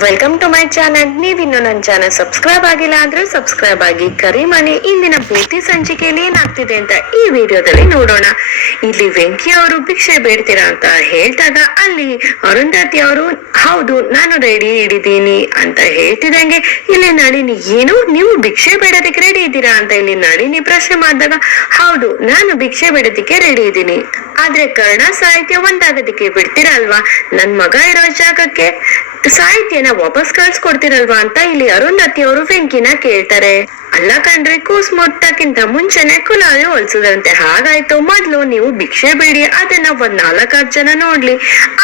Welcome to my channel ನೀವಿನ್ನು ನನ್ನ channel subscribe ಆಗಿಲ್ಲ ಅಂದ್ರೆ ಸಬ್ಸ್ಕ್ರೈಬ್ ಆಗಿ ಕರಿಮಣಿ ಇಂದಿನ ಭೇಟಿ ಸಂಚಿಕೆಯಲ್ಲಿ ಏನಾಗ್ತಿದೆ ಅಂತ ಈ ವಿಡಿಯೋದಲ್ಲಿ ನೋಡೋಣ. ಇಲ್ಲಿ ವೆಂಕಿ ಅವರು ಭಿಕ್ಷೆ ಬೇಡ್ತೀರಾ ಅಂತ ಹೇಳ್ತಾಗ ಅಲ್ಲಿ ಅರುಂಧತಿ ಅವರು, ಹೌದು, ನಾನು ರೆಡಿ ಹಿಡಿದೀನಿ ಅಂತ ಹೇಳ್ತಿದಂಗೆ ಇಲ್ಲಿ ನಳಿನಿ, ಏನು? ನೀವು ಭಿಕ್ಷೆ ಬೇಡೋದಕ್ಕೆ ರೆಡಿ ಇದ್ದೀರಾ? ಅಂತ ಇಲ್ಲಿ ನಳಿನಿ ಪ್ರಶ್ನೆ ಮಾಡಿದಾಗ, ಹೌದು, ನಾನು ಭಿಕ್ಷೆ ಬೇಡೋದಕ್ಕೆ ರೆಡಿ ಇದ್ದೀನಿ. ಆದ್ರೆ ಕರ್ಣ ಸಾಹಿತ್ಯ ಒಂದಾಗೋದಕ್ಕೆ ಬಿಡ್ತೀರಾ ಅಲ್ವಾ ನನ್ ಮಗ ಇರೋ ಜಾಗಕ್ಕೆ ಸಾಹಿತ್ಯನ ವಾಪಸ್ ಕಳ್ಸ್ಕೊಡ್ತಿರಲ್ವಾ ಅಂತ ಇಲ್ಲಿ ಅರುಂಧತಿ ಅವರು ವೆಂಕಿನ ಕೇಳ್ತಾರೆ. ಅಲ್ಲ ಕಣ್ರಿ, ಕೂಸ್ ಮುಟ್ಟಕ್ಕಿಂತ ಮುಂಚೆನೆ ಕುಲಾವಿ ಹೊಲ್ಸದಂತೆ. ಹಾಗಾಯ್ತು, ಮೊದ್ಲು ನೀವು ಭಿಕ್ಷೆ ಬೇಡಿ, ಅದನ್ನ ಒಂದ್ ನಾಲ್ಕಾರು ಜನ ನೋಡ್ಲಿ.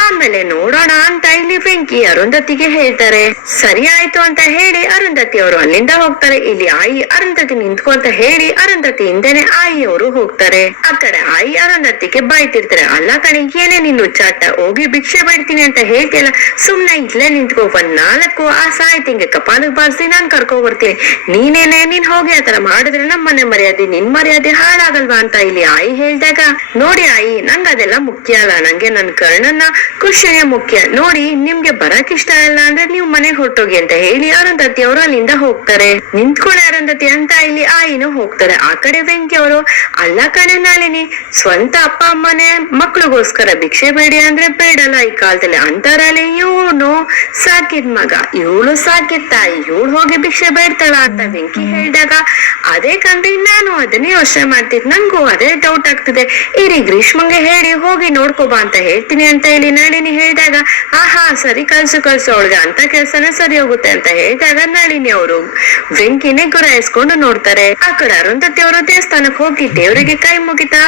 ಆಮೇಲೆ ನೋಡೋಣ ಅಂತ ಇಲ್ಲಿ ವೆಂಕಿ ಅರುಂಧತಿಗೆ ಹೇಳ್ತಾರೆ. ಸರಿ ಆಯ್ತು ಅಂತ ಹೇಳಿ ಅರುಂಧತಿ ಅವರು ಅಲ್ಲಿಂದ ಹೋಗ್ತಾರೆ. ಇಲ್ಲಿ ಆಯಿ ಅರುಂಧತಿ ನಿಂತ್ಕೊ ಅಂತ ಹೇಳಿ ಅರುಂಧತಿ ಹಿಂದೆನೆ ಆಯಿ ಅವರು ಹೋಗ್ತಾರೆ. ಆ ಕಡೆ ಆಯಿ ಅರುಂಧತಿಗೆ ಬಾಯ್ತಿರ್ತಾರೆ. ಅಲ್ಲ ಕಣೆ, ಏನೇ ನಿನ್ನ ಚಾಟ ಹೋಗಿ ಭಿಕ್ಷೆ ಬೇಡ್ತೀನಿ ಅಂತ ಹೇಳ್ತಿಯಲ್ಲ, ಸುಮ್ನೆ ಇಲ್ಲೇ ನಿಂತ್ಕೋ ಒಂದ್ ನಾಲ್ಕು ಆ ಹಿಂಗೆ ಕಪಾಲಕ್ ಬಾರಿಸಿ ನಾನ್ ಕರ್ಕೊ ಬರ್ತೀನಿ. ನೀನೇನೆ ನೀನ್ ಹೋಗಿ ಆತರ ಮಾಡಿದ್ರೆ ನಮ್ಮ ಮನೆ ಮರ್ಯಾದೆ, ನಿನ್ ಮರ್ಯಾದೆ ಹಾಳಾಗಲ್ವಾ ಅಂತ ಇಲ್ಲಿ ಆಯಿ ಹೇಳ್ದಾಗ, ನೋಡಿ ಆಯಿ, ನಂಗ ಅದೆಲ್ಲ ಮುಖ್ಯ ಅಲ್ಲ. ನಂಗೆ ನನ್ ಕರ್ಣನ ಖುಷಿನೇ ಮುಖ್ಯ. ನೋಡಿ, ನಿಮ್ಗೆ ಬರಕ್ ಇಷ್ಟ ಇಲ್ಲ ಅಂದ್ರೆ ನೀವು ಮನೆಗೆ ಹೊರಟೋಗಿ ಅಂತ ಹೇಳಿ ಅರುಂಧತಿ ಅವರು ಅಲ್ಲಿಂದ ಹೋಗ್ತಾರೆ. ನಿಂತ್ಕೊಳ್ಳಿ ಅರುಂಧತಿ ಅಂತ ಇಲ್ಲಿ ಆಯಿನೂ ಹೋಗ್ತಾರೆ. ಆ ಕಡೆ ವೆಂಕಿ ಅವರು, ಅಲ್ಲ ಕಣೆ ನಾಳಿನಿ ಸ್ವಂತ ಅಪ್ಪ ಅಮ್ಮನೆ ಮಕ್ಳಿಗೋಸ್ಕರ ಭಿಕ್ಷೆ ಬೇಡಿ ಅಂದ್ರೆ ಬೇಡಲ್ಲ ಈ ಕಾಲದಲ್ಲಿ. ಅಂತಾರಲ್ಲಿ ಇವನು ಸಾಕಿದ್ ಮಗ, ಇವಳು ಸಾಕಿದ್ ತಾಯಿ ಇವಳು ಹೋಗಿ ಭಿಕ್ಷೆ ಬೇಡ್ತಾಳ ಅಂತ ವೆಂಕಿ ಹೇಳಿದಾಗ, ಅದೇ ಕಂಡ್ರಿ ನಾನು ಅದನ್ನೇ ಯೋಚನೆ ಮಾಡ್ತಿದ್, ನಂಗೂ ಅದೇ ಡೌಟ್ ಆಗ್ತಿದೆ. ಇರಿ ಗ್ರೀಷ್ಮಂಗೆ ಹೇಳಿ, ಹೋಗಿ ನೋಡ್ಕೋಬಾ ಅಂತ ಹೇಳ್ತೀನಿ ಅಂತ ಹೇಳಿ ನಳಿನಿ ಹೇಳಿದಾಗ, ಆಹಾ, ಸರಿ ಕಳ್ಸು ಕಳ್ಸು, ಅವಳಿಗೆ ಅಂತ ಕೆಲ್ಸನ ಸರಿ ಹೋಗುತ್ತೆ ಅಂತ ಹೇಳಿದಾಗ ನಳಿನಿ ಅವರು ವೆಂಕಿನೇ ಗುರಾಯಿಸ್ಕೊಂಡು ನೋಡ್ತಾರೆ. ಆ ಕಡೆ ಅರುಂಧತಿ ಅವರು ದೇವಸ್ಥಾನಕ್ ಹೋಗಿ ದೇವರಿಗೆ ಕೈ ಮುಗಿತಾ,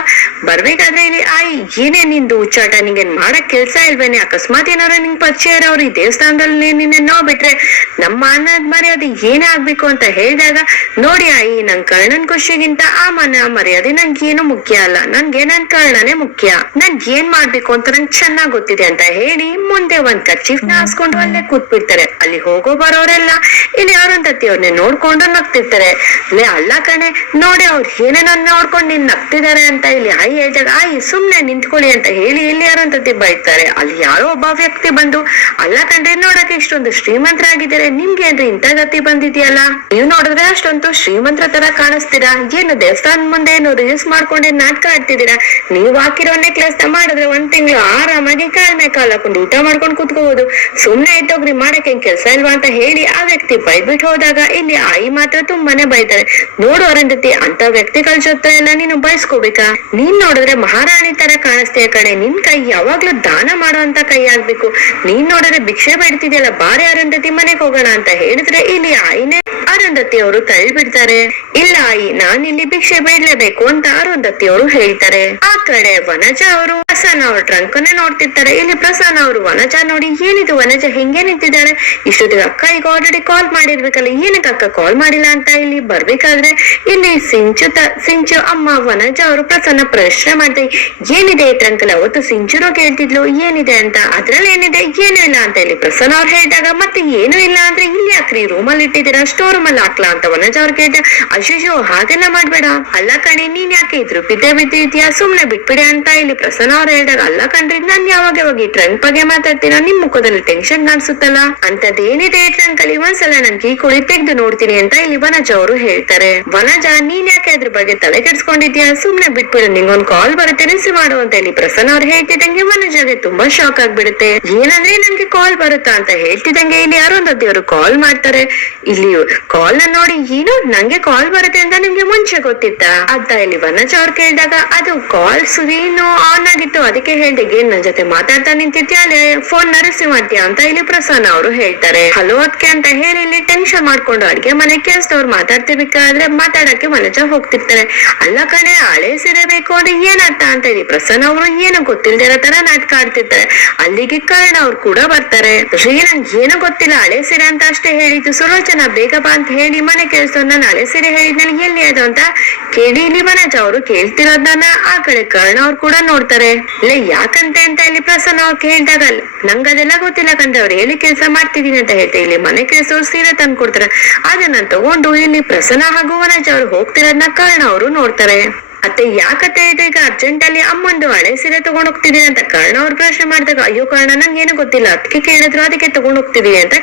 ಬರ್ಬೇಕಾದ್ರೆ ಇಲ್ಲಿ, ಆಯ್, ಏನೇ ನಿಂದು ಉಚ್ಚಾಟ ನಿಂಗೇನ್ ಮಾಡಕ್ ಕೆಲ್ಸ ಇಲ್ವೇನೆ? ಅಕಸ್ಮಾತ್ ಏನಾರ ನಿಂಗ್ ಪರಿಚಯ ಇರೋರು ಈ ದೇವಸ್ಥಾನದಲ್ಲಿ ನಿನ್ನೆ ನೋವು ಬಿಟ್ರೆ ನಮ್ಮ ಅನ್ನದ ಮರ್ಯಾದೆ ಏನೇ ಆಗ್ಬೇಕು ಅಂತ ಹೇಳಿದಾಗ, ನೋಡಿ ಆಯಿ ನನ್ ಕರ್ಣನ್ ಖುಷಿಗಿಂತ ಆ ಮನ ಮರ್ಯಾದೆ ನಂಗೇನು ಮುಖ್ಯ ಅಲ್ಲ. ನನ್ಗೆ ನನ್ ಕರ್ಣನೇ ಮುಖ್ಯ. ನನ್ ಏನ್ ಮಾಡ್ಬೇಕು ಅಂತ ನಂಗೆ ಚೆನ್ನಾಗ್ ಗೊತ್ತಿದೆ ಅಂತ ಹೇಳಿ ಮುಂದೆ ಒಂದ್ ಕರ್ಚೀಫ್ನ ಹಾಸ್ಕೊಂಡು ಅಲ್ಲೇ ಕೂತ್ಬಿಡ್ತಾರೆ. ಅಲ್ಲಿ ಹೋಗೋ ಬರೋರೆಲ್ಲ, ಇಲ್ಲಿ ಅರುಂಧತಿ ಅವ್ರನ್ನೇ ನೋಡ್ಕೊಂಡು ನಗ್ತಿರ್ತಾರೆ. ಲೇ, ಅಲ್ಲ ಕಣೆ, ನೋಡಿ ಅವ್ರು ಏನೇನೋ ನೋಡ್ಕೊಂಡು ನಿನ್ ನಗ್ತಿದಾರೆ ಅಂತ ಇಲ್ಲಿ ಆಯಿ ಹೇಳ್ದಾಗ, ಆಯಿ, ಸುಮ್ನೆ ನಿಂತ್ಕೊಳ್ಳಿ ಅಂತ ಹೇಳಿ ಇಲ್ಲಿ ಅರುಂಧತಿ ಬೈತಾರೆ. ಅಲ್ಲಿ ಯಾರೋ ಒಬ್ಬ ವ್ಯಕ್ತಿ ಬಂದು, ಅಲ್ಲ ಕಂಡ್ರೆ ನೋಡಕ್ಕೆ ಇಷ್ಟೊಂದು ಶ್ರೀಮಂತರಾಗಿದ್ದಾರೆ. ನಿಮ್ಗೆ ಅಂದ್ರೆ ಇಂಥ ಗತಿ ಬಂದಿದ್ಯಲ್ಲ? ನೀವ್ ನೋಡಿದ್ರೆ ಅಷ್ಟೊಂದು ಶ್ರೀಮಂತರ ತರ ಕಾಣಿಸ್ತೀರಾ? ಏನು ದೇವಸ್ಥಾನ ಮುಂದೆ ಏನು ರೀಲ್ಸ್ ಮಾಡ್ಕೊಂಡೆ ನಾಟಕ ಆಡ್ತಿದ್ದೀರಾ? ನೀವ್ ಹಾಕಿರೋ ನೆಕ್ಲೆಸ್ ಮಾಡಿದ್ರೆ ಒಂದ್ ತಿಂಗಳು ಆರಾಮಾಗಿ ಕಾಲ್ ಕಾಲ್ ಹಾಕೊಂಡು ಊಟ ಮಾಡ್ಕೊಂಡು ಕೂತ್ಕೋಬಹುದು ಸುಮ್ನೆ ಇದ್ದೋಗ್ರಿ ಮಾಡಕ್ಕೆ ಕೆಲಸ ಇಲ್ವಾ ಅಂತ ಹೇಳಿ ಆ ವ್ಯಕ್ತಿ ಬೈದ್ಬಿಟ್ಟು ಹೋದಾಗ ಇಲ್ಲಿ ಆಯಿ ಮಾತ್ರ ತುಂಬಾನೇ ಬೈತಾರೆ. ನೋಡು ಅರಂಧತಿ ಅಂತ ವ್ಯಕ್ತಿಗಳ ಜೊತೆ ಎಲ್ಲ ನೀನು ಬಯಸ್ಕೋಬೇಕಾ ನೀನ್ ನೋಡಿದ್ರೆ ಮಹಾರಾಣಿ ತರ ಕಾಣಿಸ್ತೀಯ ಕಣೆ. ನಿನ್ ಕೈ ಯಾವಾಗ್ಲೂ ದಾನ ಮಾಡುವಂತ ಕೈ ಆಗ್ಬೇಕು. ನೀನ್ ನೋಡಿದ್ರೆ ಭಿಕ್ಷೆ ಬೇಡ್ತಿದ್ಯಲ್ಲ ಬಾರಿ ಅರುಂಧತಿ ಮನೆಗೆ ಹೋಗೋಣ ಅಂತ ಹೇಳಿದ್ರೆ ಇಲ್ಲಿ ಆಯಿನೇ ಅರುಂಧತಿ ಅವರು ತಳ್ಳಿ ಬಿಡ್ತಾರೆ ಇಲ್ಲ ಆಯಿ ನಾನ್ ಇಲ್ಲಿ ಭಿಕ್ಷೆ ಬೇಡ್ಲೇಬೇಕು ಅಂತ ಅರುಂಧತಿ ಅವರು ಹೇಳ್ತಾರೆ. ಆ ಕಡೆ ವನಜ ಅವರು ಪ್ರಸನ್ನ ಅವ್ರ ಟ್ರಂಕ್ ನೋಡ್ತಿರ್ತಾರೆ. ಇಲ್ಲಿ ಪ್ರಸನ್ನ ಅವರು ವನಜ ನೋಡಿ, ಏನಿದು ವನಜ, ಹೆಂಗೆ ನಿಂತಿದ್ದಾರೆ ಇಷ್ಟೊತ್ತಿಗೆ ಅಕ್ಕ ಈಗ ಆಲ್ರೆಡಿ ಕಾಲ್ ಮಾಡಿರ್ಬೇಕಲ್ಲ, ಏನಕ್ಕೆ ಅಕ್ಕ ಕಾಲ್ ಮಾಡಿಲ್ಲ ಅಂತ ಇಲ್ಲಿ ಬರ್ಬೇಕಾದ್ರೆ ಇಲ್ಲಿ ಸಿಂಚು ಸಿಂಚು ಅಮ್ಮ ವನಜ ಅವರು ಪ್ರಸನ್ನ ಪ್ರಶ್ನೆ ಮಾಡ್ತಾರೆ. ಏನಿದೆ ಈ ಟ್ರಂಕಲ್ ಅವತ್ತು ಸಿಂಚುನೂ ಕೇಳ್ತಿದ್ಲು, ಏನಿದೆ ಅಂತ? ಅದ್ರಲ್ಲಿ ಏನಿದೆ ಏನೂ ಇಲ್ಲ ಅಂತ ಇಲ್ಲಿ ಪ್ರಸನ್ನ ಅವ್ರು ಹೇಳಿದಾಗ, ಮತ್ತೆ ಏನು ಇಲ್ಲ ಅಂದ್ರೆ ಇಲ್ಲಿ ಯಾಕ್ರಿ ರೂಮಲ್ಲಿ ಇಟ್ಟಿದ್ದೀರಾ ಸ್ಟೋರ್ ರೂಮ್ ಅಲ್ಲಿ ಹಾಕ್ಲಾ? ಅಂತ ವನಜ ಅವ್ರು ಕೇಳಿದ ಅಶಿಶು ಹಾಗೆಲ್ಲ ಮಾಡ್ಬೇಡ. ಅಲ್ಲ ಕಣಿ, ನೀನ್ ಯಾಕೆ ಇದ್ರು? ಬಿದ್ದೆ ಬಿದ್ದಿದ್ಯಾ ಸುಮ್ನೆ ಬಿಟ್ಬಿಡಿ ಅಂತ ಇಲ್ಲಿ ಪ್ರಸನ್ನ ಅವ್ರು ಹೇಳಿದಾಗ, ಅಲ್ಲ ಕಣ್ರಿ, ನಾನ್ ಯಾವಾಗ ಯಾವಾಗ ಈ ಟ್ರಂಕ್ ಬಗ್ಗೆ ಮಾತಾಡ್ತೀನ, ನಿಮ್ ಮುಖದಲ್ಲಿ ಟೆನ್ಷನ್ ಕಾಣಿಸುತ್ತಲ್ಲ? ಅಂತದೇನಿದೆ ಈ ಟ್ರಂಕ್ ಅಲ್ಲಿ? ಒಂದ್ಸಲ ನನ್ ಈ ಕೊಳಿ ತೆಗೆದು ನೋಡ್ತೀನಿ ಅಂತ ಇಲ್ಲಿ ವನಜ ಅವರು ಹೇಳ್ತಾರೆ. ವನಜ, ನೀನ್ ಯಾಕೆ ಅದ್ರ ಬಗ್ಗೆ ತಲೆ ಕೆಡ್ಸ್ಕೊಂಡಿದ್ಯಾ? ಸುಮ್ನೆ ಬಿಟ್ಬಿಡು ನಿಂಗೊಂದ್ ಕಾಲ್ ಬರುತ್ತೆ ರಿಸೀವ್ ಮಾಡು ಅಂತ ಇಲ್ಲಿ ಪ್ರಸನ್ನ ಅವ್ರು ಹೇಳ್ತಿದ್ದಂಗೆ ವನಜಗೆ ತುಂಬಾ ಶಾಕ್ ಆಗ್ಬಿಡುತ್ತೆ. ಏನಂದ್ರೆ ನನ್ಗೆ ಕಾಲ್ ಬರುತ್ತಾ ಅಂತ ಹೇಳ್ತಿದಂಗೆ ಇಲ್ಲಿ ಯಾರೋ ಒಂದು ದೇವರು ಕಾಲ್ ಮಾಡ್ತಾರೆ. ಇಲ್ಲಿ ಕಾಲ್ ನೋಡಿ ಏನು ನಂಗೆ ಕಾಲ್ ಬರುತ್ತೆ ಅಂತ ನಿಮ್ಗೆ ಮುಂಚೆ ಗೊತ್ತಿತ್ತ? ಅಂತ ಇಲ್ಲಿ ವನಜ ಅವ್ರು ಕೇಳಿದಾಗ, ಅದು ಕಾಲ್ ಸುದೀನು ಆನ್ ಆಗಿತ್ತು. ಅದಕ್ಕೆ ಹೇಳ್ದೆ, ಏನ್ ನನ್ ಜೊತೆ ಮಾತಾಡ್ತಾ ನಿಂತಿದ್ಯಾ? ಫೋನ್ ನರಸಿ ಮಾಡ್ತೀಯಾ ಅಂತ ಇಲ್ಲಿ ಪ್ರಸನ್ನ ಅವರು ಹೇಳ್ತಾರೆ. ಹಲೋ ಅದಕ್ಕೆ ಅಂತ ಹೇಳಿ ಇಲ್ಲಿ ಟೆನ್ಷನ್ ಮಾಡ್ಕೊಂಡು ಅಡ್ಗೆ ಮನೆ ಕೆಲ್ಸದವ್ರು ಮಾತಾಡ್ತಿರ್ಬೇಕಾದ್ರೆ ಮಾತಾಡಕ್ಕೆ ವನಜ ಹೋಗ್ತಿರ್ತಾರೆ. ಅಲ್ಲ ಕಣೆ, ಹಳೆ ಸೀರೆ ಬೇಕು ಅಂದ್ರೆ ಏನರ್ಥ ಅಂತ ಇಲ್ಲಿ ಪ್ರಸನ್ನ ಅವರು ಏನು ಗೊತ್ತಿಲ್ಲದೆ ಇರೋ ತರ ನಾಟಕ ಆಡ್ತಿರ್ತಾರೆ ಅಲ್ಲಿಗೆ ಕಾರಣ ಅವ್ರು ಕೂಡ ಬರ್ತಾರೆ. ಶ್ರೀ, ನಂಗೆ ಏನೋ ಗೊತ್ತಿಲ್ಲ. ಹಳೆ ಸೀರೆ ಅಂತ ಅಷ್ಟೇ ಹೇಳಿದ್ದು. ಸುಲೋಚನಾ, ಬೇಗ ಬಾ ಅಂತ ಹೇಳಿ ಮನೆ ಕೆಲಸ ನಾನು ಹಳೆ ಸೀರೆ ನನಗೆ ಎಲ್ಲಿ ಅದು ಅಂತ ಕೇಳಿ ಇಲ್ಲಿ ಮನೋಜ್ ಅವರು ಕೇಳ್ತಿರೋದನ್ನ ಆ ಕಡೆ ಕರ್ಣ ಅವ್ರು ಕೂಡ ನೋಡ್ತಾರೆ. ಇಲ್ಲ ಯಾಕಂತೆ ಅಂತ ಇಲ್ಲಿ ಪ್ರಸನ್ನ ಅವ್ರು ಕೇಳಿದಾಗ ನಂಗದೆಲ್ಲ ಗೊತ್ತಿಲ್ಲ ಕಂತ ಅವ್ರು ಹೇಳಿ ಕೆಲಸ ಮಾಡ್ತಿದೀನಿ ಅಂತ ಹೇಳ್ತಾರೆ ಇಲ್ಲಿ ಮನೆ ಕೆಲಸವ್ರು ಸೀರೆ ತಂದು ಕೊಡ್ತಾರೆ. ಅದನ್ನ ತಗೊಂಡು ಇಲ್ಲಿ ಪ್ರಸನ್ನ ಹಾಗೂ ಮನೋಜ್ ಅವ್ರು ಹೋಗ್ತಿರೋದನ್ನ ಕರ್ಣ ಅವರು ನೋಡ್ತಾರೆ. ಅತ್ತೆ ಯಾಕತ್ತೆ ಇದೆ ಈಗ ಅರ್ಜೆಂಟ್ ಅಲ್ಲಿ ಅಮ್ಮಂದು ಹಳೆ ಸೀರೆ ತಗೊಂಡ್ ಅಂತ? ಕರ್ಣ ಅವ್ರು ಪ್ರಶ್ನೆ ಮಾಡಿದಾಗ, ಅಯ್ಯೋ ಕರ್ಣ ನಂಗೆ ಏನು ಗೊತ್ತಿಲ್ಲ. ಅದಕ್ಕೆ ಕೇಳಿದ್ರು ಅದಕ್ಕೆ ತಗೊಂಡ್ ಹೋಗ್ತಿದೀನಿ ಅಂತ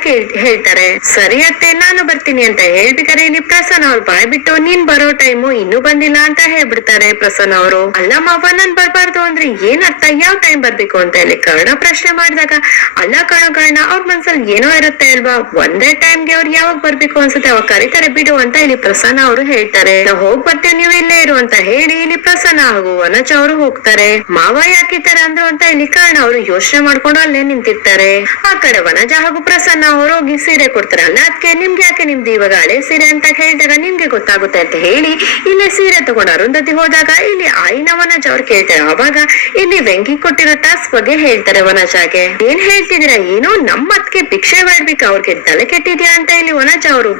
ಹೇಳ್ತಾರೆ. ಸರಿ ಅತ್ತೆ, ನಾನು ಬರ್ತೀನಿ ಅಂತ ಹೇಳ್ಬೇಕಾರೆ ಇಲ್ಲಿ ಪ್ರಸನ್ನ ಅವ್ರು ಬಾಯ್ ಬಿಟ್ಟು, ನೀನ್ ಬರೋ ಟೈಮು ಇನ್ನೂ ಬಂದಿಲ್ಲ ಅಂತ ಹೇಳ್ಬಿಡ್ತಾರೆ ಪ್ರಸನ್ನ ಅವರು. ಅಲ್ಲ ಮಾವ, ನಾನ್ ಬರ್ಬಾರ್ದು ಅಂದ್ರೆ ಏನ್ ಅರ್ಥ? ಯಾವ ಟೈಮ್ ಬರ್ಬೇಕು? ಅಂತ ಹೇಳಿ ಕರ್ಣ ಪ್ರಶ್ನೆ ಮಾಡಿದಾಗ, ಅಲ್ಲ ಕಣ, ಕರ್ಣ, ಅವ್ರ ಮನ್ಸಲ್ಲಿ ಏನೋ ಇರುತ್ತೆ ಅಲ್ವಾ? ಒಂದೇ ಟೈಮ್ಗೆ ಅವ್ರು ಯಾವಾಗ ಬರ್ಬೇಕು ಅನ್ಸುತ್ತೆ, ಅವಾಗ ಕರೀತಾರೆ ಬಿಡು ಅಂತ ಇಲ್ಲಿ ಪ್ರಸನ್ನ ಅವರು ಹೇಳ್ತಾರೆ. ಹೋಗ್ ಬರ್ತೇವೆ ನೀವು ಇಲ್ಲೇ ಇರು ಅಂತ ಹೇಳಿ ಇಲ್ಲಿ ಪ್ರಸನ್ನ ಹಾಗೂ ವನಜ ಅವರು ಹೋಗ್ತಾರೆ. ಮಾವ ಯಾಕಿದ್ದಾರೆ ಅಂದ್ರು ಅಂತ ಇಲ್ಲಿ ಕಾರಣ ಅವರು ಯೋಚನೆ ಮಾಡ್ಕೊಂಡು ಅಲ್ಲೇ ನಿಂತಿರ್ತಾರೆ. ಆ ಕಡೆ ವನಜ ಹಾಗೂ ಪ್ರಸನ್ನ ಅವರು ಹೋಗಿ ಸೀರೆ ಕೊಡ್ತಾರೆ. ಅಲ್ಲ ಅದಕ್ಕೆ ನಿಮ್ಗೆ ಯಾಕೆ ನಿಮ್ದು ಇವಾಗ ಹಳೆ ಸೀರೆ ಅಂತ ಹೇಳಿದಾಗ ನಿಮ್ಗೆ ಗೊತ್ತಾಗುತ್ತೆ ಅಂತ ಹೇಳಿ ಇಲ್ಲಿ ಸೀರೆ ತಗೊಂಡು ಅರುಂಧತಿ ಹೋದಾಗ ಇಲ್ಲಿ ಆಯಿನ ವನಜ ಅವ್ರು ಕೇಳ್ತಾರೆ. ಅವಾಗ ಇಲ್ಲಿ ವೆಂಕಿ ಕೊಟ್ಟಿರೋ ಟಾಸ್ಕ್ ಬಗ್ಗೆ ಹೇಳ್ತಾರೆ ವನಜಾಗೆ. ಏನ್ ಹೇಳ್ತಿದೀರ ಏನೋ ನಮ್ಮ ಅದಕ್ಕೆ ಭಿಕ್ಷೆ ಮಾಡ್ಬೇಕು. ಅವ್ರಿಗೆ ತಲೆ ಕೆಟ್ಟಿದ್ಯಾ ಅಂತ ಇಲ್ಲಿ ವನಜ ಅವರು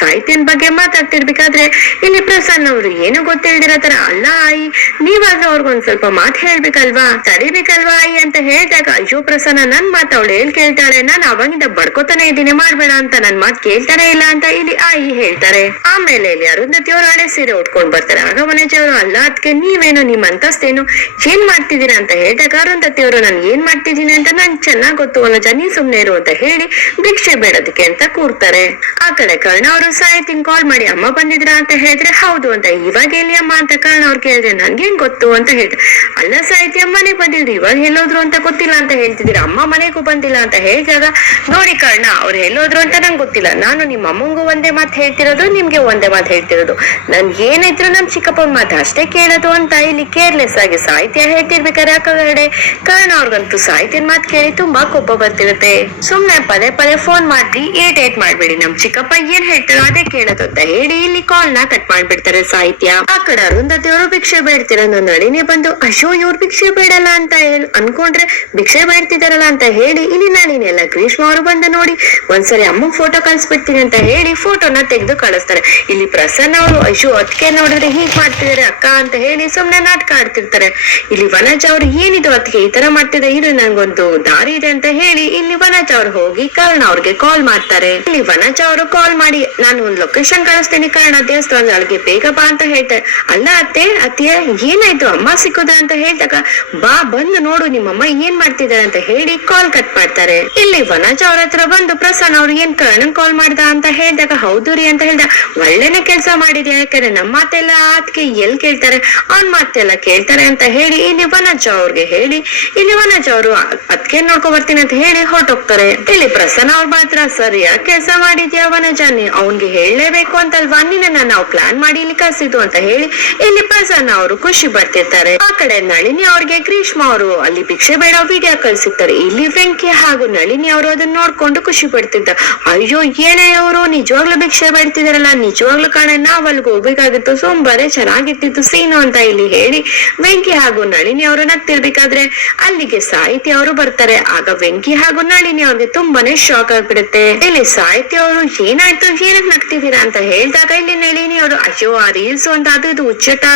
ಸಾಹಿತ್ಯನ್ ಬಗ್ಗೆ ಮಾತಾಡ್ತಿರ್ಬೇಕಾದ್ರೆ ಇಲ್ಲಿ ಪ್ರಸನ್ನ ಅವರು ಏನು ಗೊತ್ತಿಲ್ದಿರೋ ತರ ಅಲ್ಲ ಆಯಿ ನೀವಾದ್ರೂ ಅವ್ರಿಗೊಂದ್ ಸ್ವಲ್ಪ ಮಾತು ಹೇಳ್ಬೇಕಲ್ವಾ? ಸರಿಬೇಕಲ್ವಾ ಆಯಿ ಅಂತ ಹೇಳಿದಾಗ ಅಯ್ಯೋ ಪ್ರಸನ್ನ ನನ್ ಮಾತು ಅವಳು ಹೇಳ್ ಕೇಳ್ತಾಳೆ. ನಾನ್ ಅವಾಗಿಂದ ಬಡ್ಕೋತಾನೆ ಇದ್ದೀನಿ, ಮಾಡ್ಬೇಡ ಅಂತ ನನ್ ಮಾತು ಕೇಳ್ತಾನೆ ಇಲ್ಲ ಅಂತ ಇಲ್ಲಿ ಆಯಿ ಹೇಳ್ತಾರೆ. ಆಮೇಲೆ ಇಲ್ಲಿ ಅರುಂಧತಿ ಅವ್ರು ಹಳೆ ಸೀರೆ ಉಟ್ಕೊಂಡ್ ಬರ್ತಾರೆ. ಆಗ ವನಜ ಅವರು ಅಲ್ಲ ಅದಕ್ಕೆ ನೀವೇನು ನಿಮ್ ಅಂತಸ್ತೇನು? ಏನ್ ಮಾಡ್ತಿದ್ದೀರಾ? ಅಂತ ಹೇಳಿದಾಗ ಅರುಂಧತಿ ಅವರು ನಾನು ಏನ್ ಮಾಡ್ತಿದ್ದೀನಿ ಅಂತ ನನ್ ಚೆನ್ನಾಗ್ ಗೊತ್ತು. ಅನ್ನೋ ನೀ ಸುಮ್ನೆ ಇರು ಅಂತ ಹೇಳಿ ಭಿಕ್ಷೆ ಬೇಡೋದಕ್ಕೆ ಅಂತ ಕೂರ್ತಾರೆ. ಆ ಕಡೆ ಕರ್ಣ ಅವರು ಸಾಹಿತಿನ್ ಕಾಲ್ ಮಾಡಿ, ಅಮ್ಮ ಬಂದಿದ್ರ? ಅಂತ ಹೇಳಿದ್ರೆ, ಹೌದು ಅಂತ ಇವಾಗ ಎಲ್ಲಿ ಅಮ್ಮ ಅಂತ ಕರ್ಣ ಅವ್ರು ಕೇಳಿದ್ರೆ ನನ್ಗೇನ್ ಗೊತ್ತು ಅಂತ ಹೇಳ್ತಾರೆ ಅಲ್ಲ ಸಾಹಿತ್ಯ ಮನೆಗ್ ಬಂದಿದ್ರು ಇವಾಗ ಎಲ್ಲೋದ್ರು ಅಂತ ಗೊತ್ತಿಲ್ಲ ಅಂತ ಹೇಳ್ತಿದ್ದೀರಾ? ಅಮ್ಮ ಮನೆಗೂ ಬಂದಿಲ್ಲ ಅಂತ ಹೇಳಿದಾಗ, ನೋಡಿ ಕರ್ಣ, ಅವ್ರು ಎಲ್ಲೋದ್ರು ಅಂತ ನಂಗೆ ಗೊತ್ತಿಲ್ಲ. ನಾನು ನಿಮ್ಮ ಅಮ್ಮಂಗೂ ಒಂದೇ ಮಾತು ಹೇಳ್ತಿರೋದು, ನಿಮ್ಗೆ ಒಂದೇ ಮಾತು ಹೇಳ್ತಿರೋದು. ನನ್ ಏನಿದ್ರು ನಮ್ ಚಿಕ್ಕಪ್ಪನ ಮಾತು ಅಷ್ಟೇ ಕೇಳೋದು ಅಂತ ಇಲ್ಲಿ ಕೇರ್ಲೆಸ್ ಆಗಿ ಸಾಹಿತ್ಯ ಹೇಳ್ತಿರ್ಬೇಕಾದ್ರೆ ಕಡೆ ಕರ್ಣ ಅವ್ರಿಗಂತೂ ಸಾಹಿತ್ಯನ ಮಾತು ಕೇಳಿ ತುಂಬಾ ಕೋಪ ಬರ್ತಿರುತ್ತೆ. ಸುಮ್ನೆ ಪದೇ ಪದೇ ಫೋನ್ ಮಾಡಿ ಏಟ್ ಮಾಡ್ಬೇಡಿ ನಮ್ ಚಿಕ್ಕಪ್ಪ ಏನ್ ಹೇಳ್ತಾರೋ ಅದೇ ಕೇಳೋದು ಅಂತ ಹೇಳಿ ಇಲ್ಲಿ ಕಾಲ್ನ ಕಟ್ ಮಾಡ್ಬಿಡ್ತಾರೆ ಸಾಹಿತ್ಯ. ಆ ಕಡೆ ಅರುಂಧತಿ ಅವರು ಭಿಕ್ಷೆ ಬೇಡ್ತಿರೋದು ನಳಿನಿ ಬಂದು, ಅಶೋ, ಇವ್ರು ಭಿಕ್ಷೆ ಬೇಡಲ್ಲ ಅಂತ ಹೇಳಿ ಅನ್ಕೊಂಡ್ರೆ ಭಿಕ್ಷೆ ಬೇಡ್ತಿದಾರಲ್ಲ ಅಂತ ಹೇಳಿ, ಇಲ್ಲಿ ನಳಿನೆಲ್ಲ ಗ್ರೀಷ್ಮ ಅವರು ಬಂದು ನೋಡಿ, ಒಂದ್ಸರಿ ಅಮ್ಮ ಫೋಟೋ ಕಳ್ಸ್ಬಿಡ್ತೀನಿ ಅಂತ ಹೇಳಿ ಫೋಟೋನ ತೆಗೆದು ಕಳಿಸ್ತಾರೆ. ಇಲ್ಲಿ ಪ್ರಸನ್ನ ಅವರು, ಅಶೋ ಅದಕ್ಕೆ ನೋಡಿದ್ರೆ ಹೀಗ್ ಮಾಡ್ತಿದಾರೆ ಅಕ್ಕ ಅಂತ ಹೇಳಿ ಸುಮ್ನೆ ನಾಟಕ ಆಡ್ತಿರ್ತಾರೆ. ಇಲ್ಲಿ ವನಜ್ ಅವ್ರು ಏನಿದು ಅದಕ್ಕೆ ಈ ತರ ಮಾಡ್ತಿದೆ ಇರು ನಂಗೊಂದು ದಾರಿ ಇದೆ ಅಂತ ಹೇಳಿ, ಇಲ್ಲಿ ವನಜ್ ಅವ್ರು ಹೋಗಿ ಕರ್ಣ ಅವ್ರಿಗೆ ಕಾಲ್ ಮಾಡ್ತಾರೆ. ಇಲ್ಲಿ ವನಜ್ ಅವರು ಕಾಲ್ ಮಾಡಿ, ನಾನು ಒಂದು ಲೊಕೇಶನ್ ಕಳಿಸ್ತೀನಿ ಕರ್ಣ ದೇವಸ್ಥಾನ ಅಲ್ಲಿಗೆ ಬೇಗ ಬಾ ಅಂತ ಹೇಳ್ತಾರೆ. ಅಲ್ಲ ಅತ್ತೆ ಅತ್ತೆ, ಏನಾಯ್ತು? ಅಮ್ಮ ಸಿಕ್ಕುದ ಅಂತ ಹೇಳ್ದಾಗ, ಬಾ, ಬಂದು ನೋಡು, ನಿಮ್ಮಮ್ಮ ಏನ್ ಮಾಡ್ತಿದ್ದಾರೆ ಅಂತ ಹೇಳಿ ಕಾಲ್ ಕಟ್ ಮಾಡ್ತಾರೆ. ಇಲ್ಲಿ ವನಜ ಅವ್ರ ಹತ್ರ ಬಂದು ಪ್ರಸನ್ನ ಅವ್ರು ಏನ್ ಕರ್ಣನ್ ಕಾಲ್ ಮಾಡ್ದ ಅಂತ ಹೇಳ್ದಾಗ, ಹೌದು ರೀ ಅಂತ ಹೇಳ್ದ. ಒಳ್ಳೆನೆ ಕೆಲಸ ಮಾಡಿದ್ಯಾ? ಯಾಕಂದ್ರೆ ನಮ್ಮ ಮಾತೆಲ್ಲ ಆತ್ಗೆ ಎಲ್ ಕೇಳ್ತಾರೆ? ಅವ್ನ್ ಮಾತೆಲ್ಲ ಕೇಳ್ತಾರೆ ಅಂತ ಹೇಳಿ ಇಲ್ಲಿ ವನಜ ಅವ್ರಿಗೆ ಹೇಳಿ, ಇಲ್ಲಿ ವನಜ ಅವರು ಅದಕ್ಕೆ ನೋಡ್ಕೊ ಬರ್ತೀನಿ ಅಂತ ಹೇಳಿ ಹೊರಟೋಗ್ತಾರೆ. ಇಲ್ಲಿ ಪ್ರಸನ್ನ ಅವ್ರ ಮಾತ್ರ ಸರಿಯಾ ಕೆಲಸ ಮಾಡಿದ್ಯಾ ವನಜ? ನೀ ಅವ್ನ್ಗೆ ಹೇಳಲೇಬೇಕು ಅಂತಲ್ವಾ? ನಿನ್ನ ನಾವು ಪ್ಲಾನ್ ಮಾಡಿ ಇಲ್ಲಿ ಕಳ್ಸಿದ್ದು ಅಂತ ಹೇಳಿ, ಇಲ್ಲಿ ಪ್ರಸನ್ನ ಅವರು ಖುಷಿ ಪಡ್ತಿರ್ತಾರೆ. ಆ ಕಡೆ ನಳಿನಿ ಅವ್ರಿಗೆ ಗ್ರೀಷ್ಮ ಅವರು ಅಲ್ಲಿ ಭಿಕ್ಷೆ ಬೇಡ ವಿಡಿಯೋ ಕಳ್ಸಿರ್ತಾರೆ. ಇಲ್ಲಿ ವೆಂಕಿ ಹಾಗೂ ನಳಿನಿ ಅವರು ಅದನ್ನ ನೋಡ್ಕೊಂಡು ಖುಷಿ ಪಡ್ತಿರ್ತಾರೆ. ಅಯ್ಯೋ ಏನೇ ಅವರು ನಿಜವಾಗ್ಲೂ ಭಿಕ್ಷೆ ಬೇಡ್ತಿದಾರಲ್ಲ. ನಿಜವಾಗ್ಲೂ ಕಾಣ, ನಾವ್ ಅಲ್ಲಿಗೆ ಹೋಗ್ಬೇಕಾಗಿತ್ತು. ಸೋಮವಾರ ಚೆನ್ನಾಗಿರ್ತಿತ್ತು ಸೀನು ಅಂತ ಇಲ್ಲಿ ಹೇಳಿ ವೆಂಕಿ ಹಾಗೂ ನಳಿನಿ ಅವರು ನಗ್ತಿರ್ಬೇಕಾದ್ರೆ ಅಲ್ಲಿಗೆ ಸಾಹಿತಿ ಅವರು ಬರ್ತಾರೆ. ಆಗ ವೆಂಕಿ ಹಾಗೂ ನಳಿನಿ ಅವ್ರಿಗೆ ತುಂಬಾನೇ ಶಾಕ್ ಆಗ್ಬಿಡುತ್ತೆ. ಇಲ್ಲಿ ಸಾಹಿತಿ ಅವರು, ಏನಾಯ್ತು? ಏನಕ್ ನಗ್ತಿದ್ದೀರಾ? ಅಂತ ಹೇಳ್ದಾಗ ಇಲ್ಲಿ ನಳಿನಿ ಅವರು, ಅಯ್ಯೋ, ಆ ರೀಲ್ಸ್ ಅಂತ ಅದು ಇದು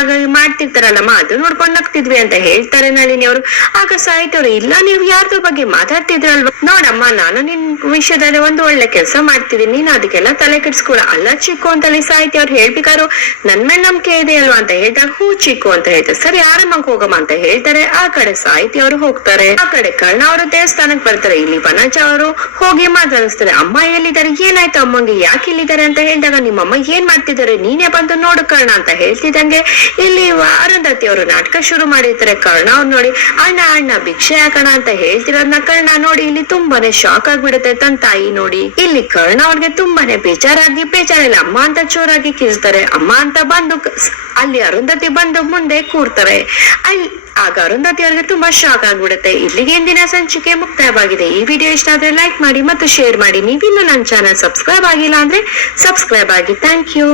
ಉಚ್ಚಟಾಗಿ ಮಾಡ್ತಿರ್ತಾರಲ್ಲಮ್ಮ ಅದು ನೋಡ್ಕೊಂಡು ನಗ್ತಿದ್ವಿ ಅಂತ ಹೇಳ್ತಾರೆ ನಳಿನಿ ಅವರು. ಆಗ ಸಾಹಿತಿ ಅವರು, ಇಲ್ಲ, ನೀವು ಯಾರ್ದ್ರ ಬಗ್ಗೆ ಮಾತಾಡ್ತಿದ್ರಲ್ವಾ? ನೋಡಮ್ಮ, ನಾನು ನಿನ್ ವಿಷಯದಲ್ಲಿ ಒಂದು ಒಳ್ಳೆ ಕೆಲಸ ಮಾಡ್ತಿದ್ದೀನಿ. ನೀನು ಅದಕ್ಕೆಲ್ಲ ತಲೆ ಕೆಡ್ಸ್ಕೊಳ. ಅಲ್ಲ, ಚಿಕ್ಕು ಅಂತ ಅಲ್ಲಿ ಸಾಹಿತಿ ಅವ್ರು ಹೇಳ್ಬೇಕಾದ್ರು, ನನ್ ಮೇಲೆ ನಂಬಿಕೆ ಇದೆ ಅಲ್ವಾ ಅಂತ ಹೇಳಿದಾಗ, ಹೂ, ಚಿಕ್ಕು, ಅಂತ ಹೇಳ್ತಾರೆ. ಸರಿ ಆರಾಮಾಗಿ ಹೋಗಮ್ಮ, ಅಂತ ಹೇಳ್ತಾರೆ. ಆ ಕಡೆ ಸಾಹಿತಿ ಅವರು ಹೋಗ್ತಾರೆ. ಆ ಕಡೆ ಕರ್ಣ ಅವರು ದೇವಸ್ಥಾನಕ್ಕೆ ಬರ್ತಾರೆ. ಇಲ್ಲಿ ವನಜ ಅವರು ಹೋಗಿ ಮಾತಾಡಿಸ್ತಾರೆ. ಅಮ್ಮ ಎಲ್ಲಿದ್ದಾರೆ? ಏನಾಯ್ತು ಅಮ್ಮಂಗೆ? ಯಾಕೆ ಇಲ್ಲಿದ್ದಾರೆ? ಅಂತ ಹೇಳಿದಾಗ, ನಿಮ್ಮಮ್ಮ ಏನ್ ಮಾಡ್ತಿದ್ದಾರೆ? ನೀನೇ ಬಂದು ನೋಡು ಕರ್ಣ, ಅಂತ ಹೇಳ್ತಿದ್ದಂಗೆ ಇಲ್ಲಿ ಅರುಂಧತಿ ಅವರು ನಾಟಕ ಶುರು ಮಾಡಿರ್ತಾರೆ. ಕರ್ಣ ಅವ್ರು ನೋಡಿ, ಅಣ್ಣ ಅಣ್ಣ, ಭಿಕ್ಷೆ ಹಾಕೋಣ ಅಂತ ಹೇಳ್ತಿರೋದ್ನ ಕರ್ಣ ನೋಡಿ, ಇಲ್ಲಿ ತುಂಬಾನೇ ಶಾಕ್ ಆಗ್ಬಿಡುತ್ತೆ ತನ್ನ ತಾಯಿ ನೋಡಿ. ಇಲ್ಲಿ ಕರ್ಣ ಅವ್ರಿಗೆ ತುಂಬಾನೇ ಬೇಜಾರಾಗಿ, ಬೇಜಾರಿಲ್ಲ ಅಮ್ಮ ಅಂತ ಚೋರಾಗಿ ಕಿರ್ತಾರೆ ಅಮ್ಮ ಅಂತ ಬಂದು ಅಲ್ಲಿ ಅರುಂಧತಿ ಬಂದು ಮುಂದೆ ಕೂರ್ತಾರೆ. ಅಲ್ಲಿ, ಆಗ ಅರುಂಧತಿ ಅವ್ರಿಗೆ ತುಂಬಾ ಶಾಕ್ ಆಗ್ಬಿಡುತ್ತೆ. ಇಲ್ಲಿಗೆ ಇಂದಿನ ಸಂಚಿಕೆ ಮುಕ್ತಾಯವಾಗಿದೆ. ಈ ವಿಡಿಯೋ ಇಷ್ಟ ಆದ್ರೆ ಲೈಕ್ ಮಾಡಿ ಮತ್ತು ಶೇರ್ ಮಾಡಿ. ನೀವಿನ್ನೂ ನನ್ನ ಚಾನಲ್ ಸಬ್ಸ್ಕ್ರೈಬ್ ಆಗಿಲ್ಲ ಅಂದ್ರೆ ಸಬ್ಸ್ಕ್ರೈಬ್ ಆಗಿ. Thank you